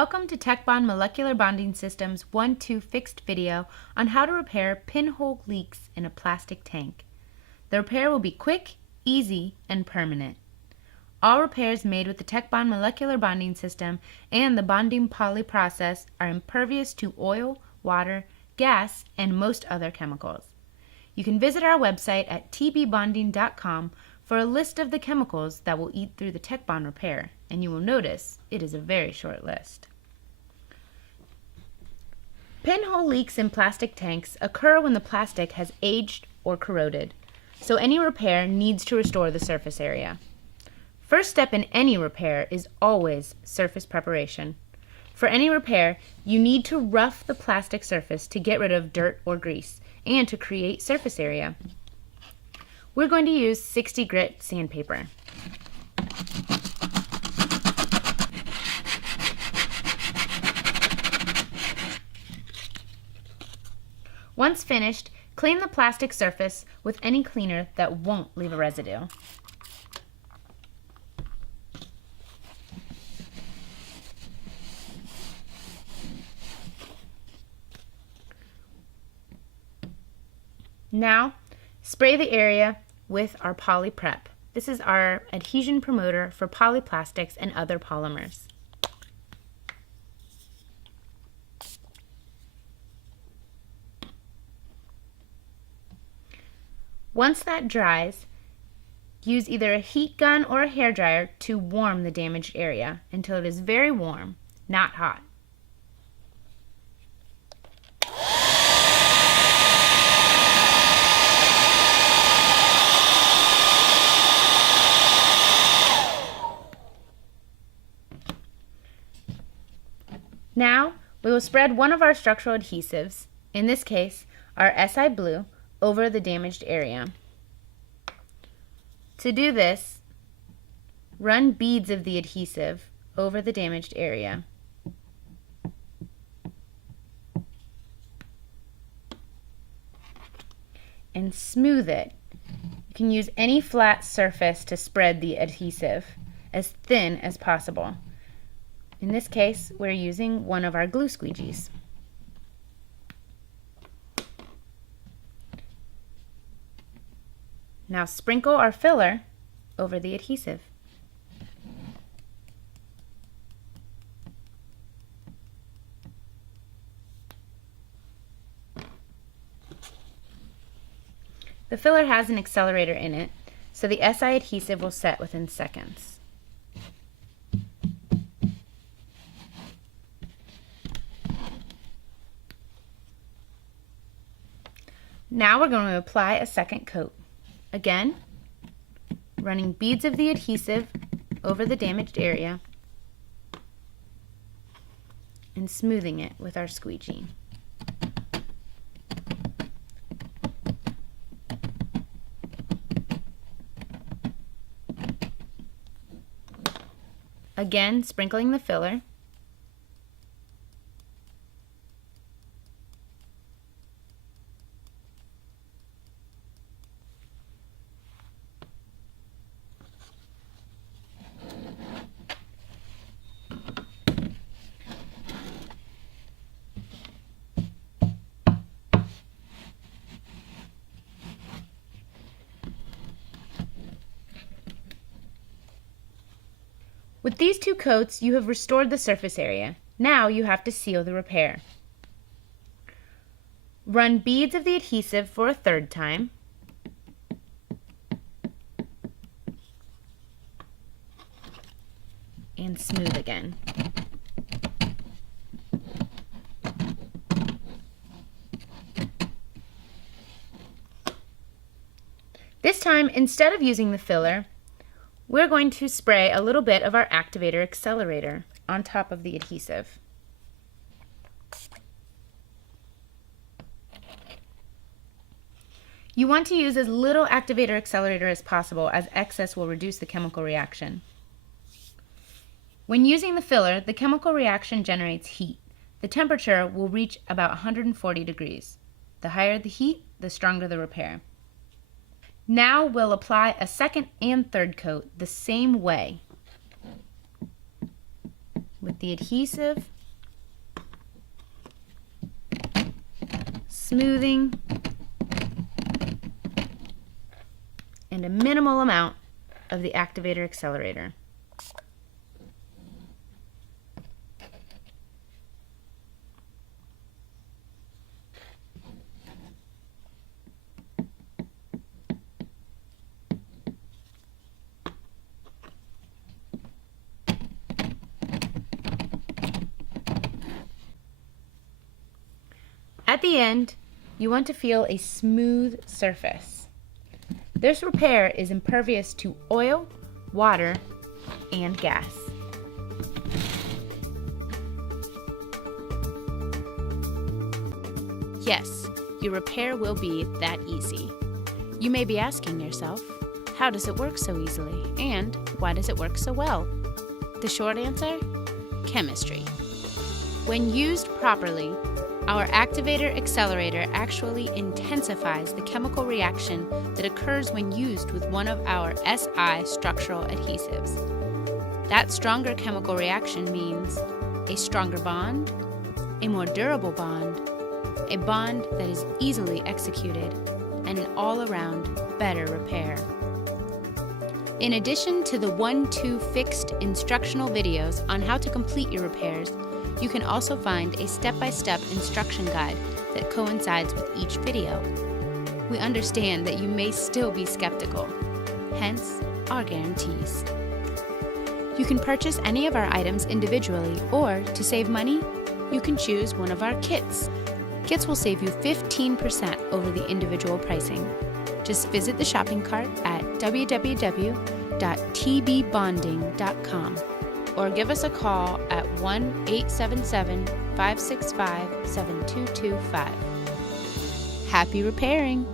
Welcome to TechBond Molecular Bonding Systems 1-2 fixed video on how to repair pinhole leaks in a plastic tank. The repair will be quick, easy, and permanent. All repairs made with the TechBond Molecular Bonding System and the bonding poly process are impervious to oil, water, gas, and most other chemicals. You can visit our website at tbbonding.com for a list of the chemicals that will eat through the TechBond repair, and you will notice it is a very short list. Pinhole leaks in plastic tanks occur when the plastic has aged or corroded, so any repair needs to restore the surface area. First step in any repair is always surface preparation. For any repair, you need to rough the plastic surface to get rid of dirt or grease and to create surface area. We're going to use 60 grit sandpaper. Once finished, clean the plastic surface with any cleaner that won't leave a residue. Now, spray the area with our poly prep. This is our adhesion promoter for polyplastics and other polymers. Once that dries, use either a heat gun or a hairdryer to warm the damaged area until it is very warm, not hot. Now, we will spread one of our structural adhesives, in this case, our SI Blue, over the damaged area. To do this, run beads of the adhesive over the damaged area. And smooth it. You can use any flat surface to spread the adhesive as thin as possible. In this case, we're using one of our glue squeegees. Now sprinkle our filler over the adhesive. The filler has an accelerator in it, so the SI adhesive will set within seconds. Now we're going to apply a second coat. Again, running beads of the adhesive over the damaged area and smoothing it with our squeegee. Again, sprinkling the filler. With these two coats, you have restored the surface area. Now you have to seal the repair. Run beads of the adhesive for a third time. And smooth again. This time, instead of using the filler, we're going to spray a little bit of our activator accelerator on top of the adhesive. You want to use as little activator accelerator as possible, as excess will reduce the chemical reaction. When using the filler, the chemical reaction generates heat. The temperature will reach about 140 degrees. The higher the heat, the stronger the repair. Now we'll apply a second and third coat the same way. with the adhesive, smoothing, and a minimal amount of the activator accelerator. At the end, you want to feel a smooth surface. This repair is impervious to oil, water, and gas. Yes, your repair will be that easy. You may be asking yourself, how does it work so easily? And why does it work so well? The short answer? Chemistry. When used properly, our activator accelerator actually intensifies the chemical reaction that occurs when used with one of our SI structural adhesives. That stronger chemical reaction means a stronger bond, a more durable bond, a bond that is easily executed, and an all-around better repair. In addition to the 1-2 fixed instructional videos on how to complete your repairs, you can also find a step-by-step instruction guide that coincides with each video. We understand that you may still be skeptical, hence our guarantees. You can purchase any of our items individually, or to save money, you can choose one of our kits. Kits will save you 15% over the individual pricing. Just visit the shopping cart at www.tbbonding.com. or give us a call at 1-877-565-7225. Happy repairing!